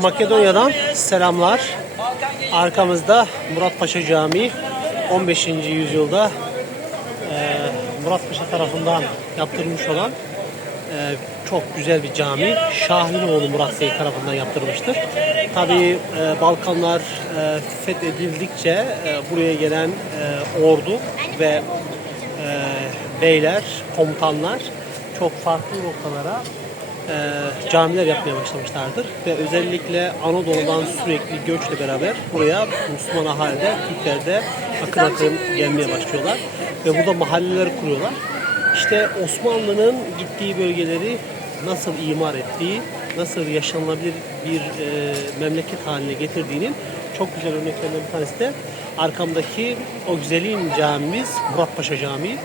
Makedonya'dan selamlar. Arkamızda Murat Paşa Camii 15. yüzyılda e, Murat Paşa tarafından yaptırılmış olan e, çok güzel bir cami. Şahlinoğlu Murat Bey tarafından yaptırılmıştır. Tabii e, Balkanlar fethedildikçe buraya gelen ordu ve beyler, komutanlar çok farklı noktalara e, camiler yapmaya başlamışlardır. Ve özellikle Anadolu'dan sürekli göçle beraber buraya Müslüman ahalide, Türkler de akın akın gelmeye başlıyorlar. Ve burada mahalleler kuruyorlar. İşte Osmanlı'nın gittiği bölgeleri nasıl imar ettiği, nasıl yaşanılabilir bir e, memleket haline getirdiğinin çok güzel örneklerinden bir tanesi de arkamdaki o güzelim camimiz Murat Paşa Camii.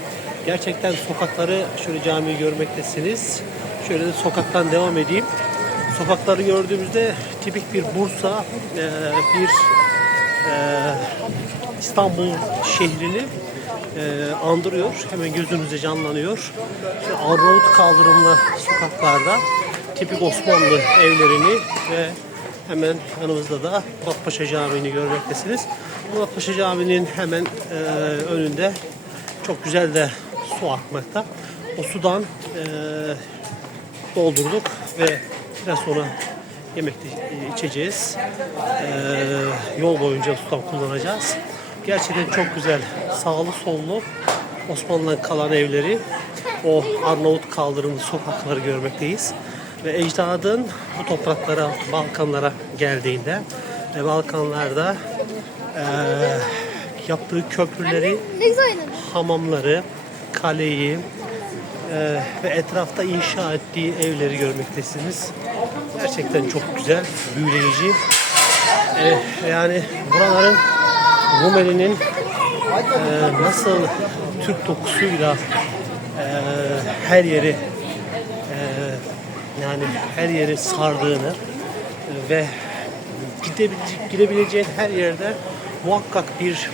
Gerçekten sokakları şöyle camiyi görmektesiniz. Şöyle de sokaktan devam edeyim. Sokakları gördüğümüzde tipik bir Bursa, e, bir e, İstanbul şehrini e, andırıyor. Hemen gözünüze canlanıyor. İşte Arnavut kaldırımlı sokaklarda tipik Osmanlı evlerini ve hemen yanımızda da Murat Paşa Camii'ni görmektesiniz. Murat Paşa Camii'nin hemen e, önünde çok güzel de su akmakta. O sudan e, doldurduk ve biraz sonra yemek de içeceğiz. E, yol boyunca sudan kullanacağız. Gerçekten çok güzel. Sağlı sollu Osmanlı'dan kalan evleri, o Arnavut kaldırımlı sokakları görmekteyiz. Ve ecdadın bu topraklara, Balkanlara geldiğinde ve Balkanlarda e, yaptığı köprüleri, hamamları, kaleyi e, ve etrafta inşa ettiği evleri görmektesiniz. Gerçekten çok güzel, büyüleyici. E, yani buraların Rumeli'nin e, nasıl Türk dokusuyla e, her yeri e, yani her yeri sardığını ve gidebilecek, gidebileceğin her yerde muhakkak bir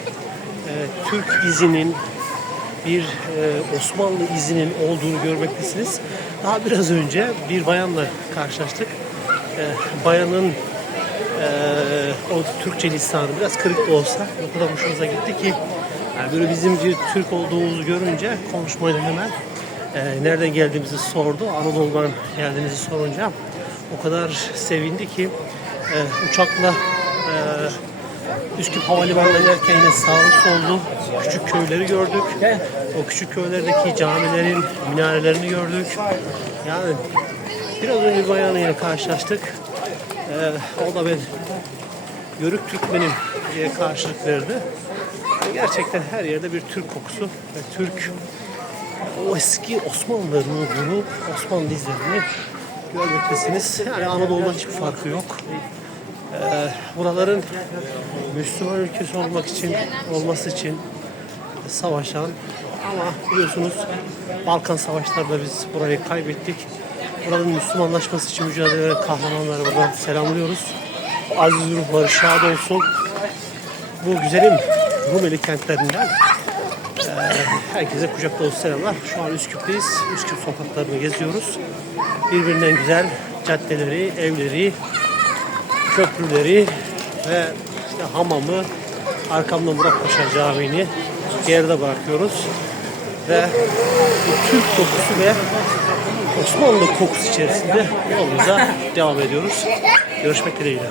e, Türk izinin bir e, Osmanlı izinin olduğunu görmektesiniz. Daha biraz önce bir bayanla karşılaştık. E, bayanın e, o Türkçe lisanı biraz kırık da olsa o kadar hoşumuza gitti ki yani böyle bizim bir Türk olduğumuzu görünce konuşmayla hemen e, nereden geldiğimizi sordu. Anadolu'dan geldiğimizi sorunca o kadar sevindi ki e, uçakla e, Üsküp Havalimanı'na inerken yine sağlı sollu küçük köyleri gördük. O küçük köylerdeki camilerin minarelerini gördük. Yani biraz önce bir bayanla yine karşılaştık. Ee, o da ben Yörük Türkmenim diye karşılık verdi. Gerçekten her yerde bir Türk kokusu ve Türk o eski Osmanlı ruhunu, Osmanlı izlerini görmektesiniz. Yani Anadolu'dan hiçbir farkı yok. Ee, buraların Müslüman ülkesi olmak için, olması için savaşan ama biliyorsunuz Balkan Savaşları'da biz burayı kaybettik. Buranın Müslümanlaşması için mücadele eden kahramanları buradan selamlıyoruz. Aziz ruhları şad olsun. Bu güzelim Rumeli kentlerinden ee, herkese kucak dolusu selamlar. Şu an Üsküp'teyiz. Üsküp sokaklarını geziyoruz. Birbirinden güzel caddeleri, evleri, köprüleri ve işte hamamı arkamda Murat Paşa Camii'ni geride bırakıyoruz. Ve bu Türk kokusu ve Osmanlı kokusu içerisinde yolumuza devam ediyoruz. Görüşmek dileğiyle.